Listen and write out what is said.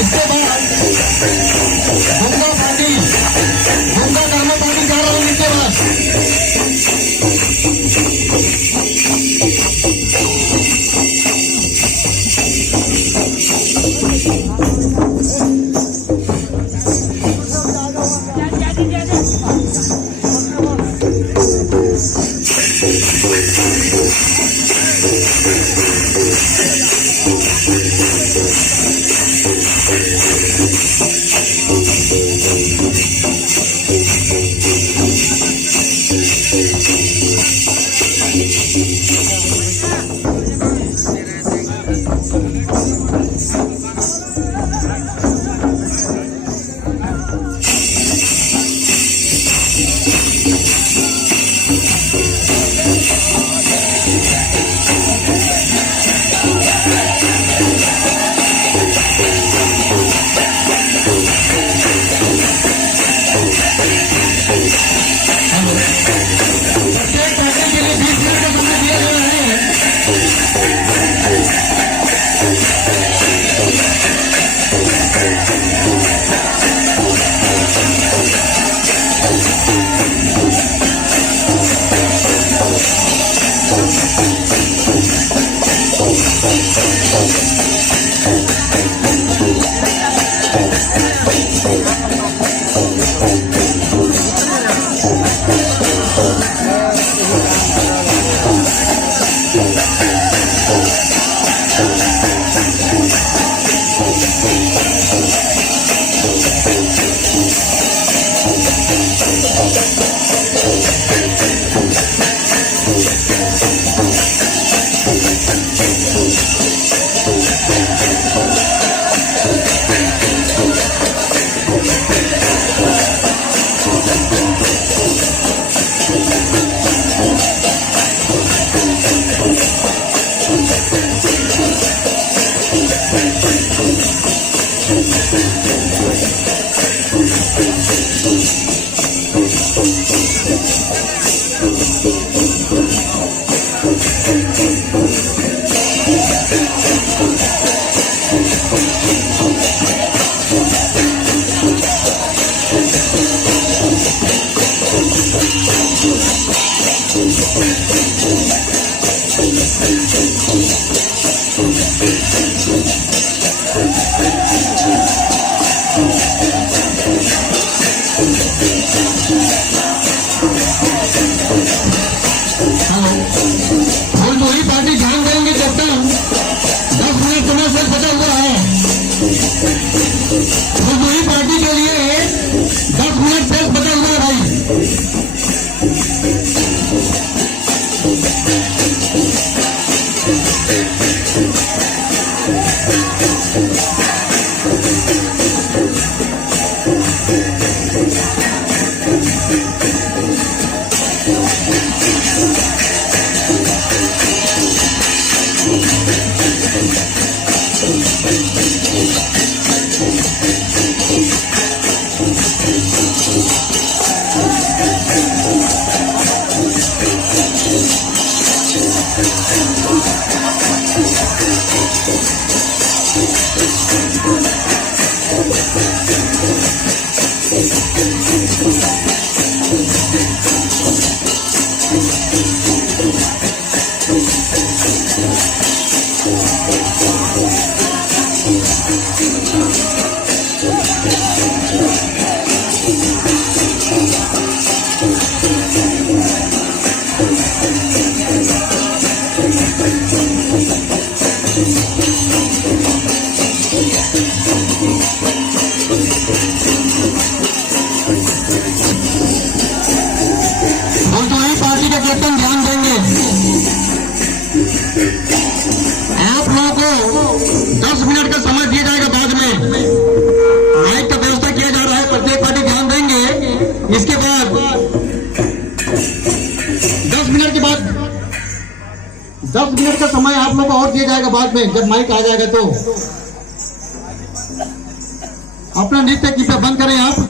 इसके बाद डूंगा पार्टी डूंगा धर्म पार्टी जा रहा हूँ इसके बाद फूलपुरी पार्टी ध्यान देंगे जब तक 10 मिनट समय से बचा हुआ है। फूलपुरी पार्टी के लिए 10 मिनट शेष बचा हुआ है भाई। कैप्टन ध्यान देंगे। आप लोगों को 10 मिनट का समय दिया जाएगा। बाद में माइक का व्यवस्था किया जा रहा है, प्रत्येक पार्टी ध्यान देंगे। इसके बाद 10 मिनट के बाद 10 मिनट का समय आप लोगों को और दिया जाएगा। बाद में जब माइक आ जाएगा तो अपना नृत्य कृपया बंद करें आप।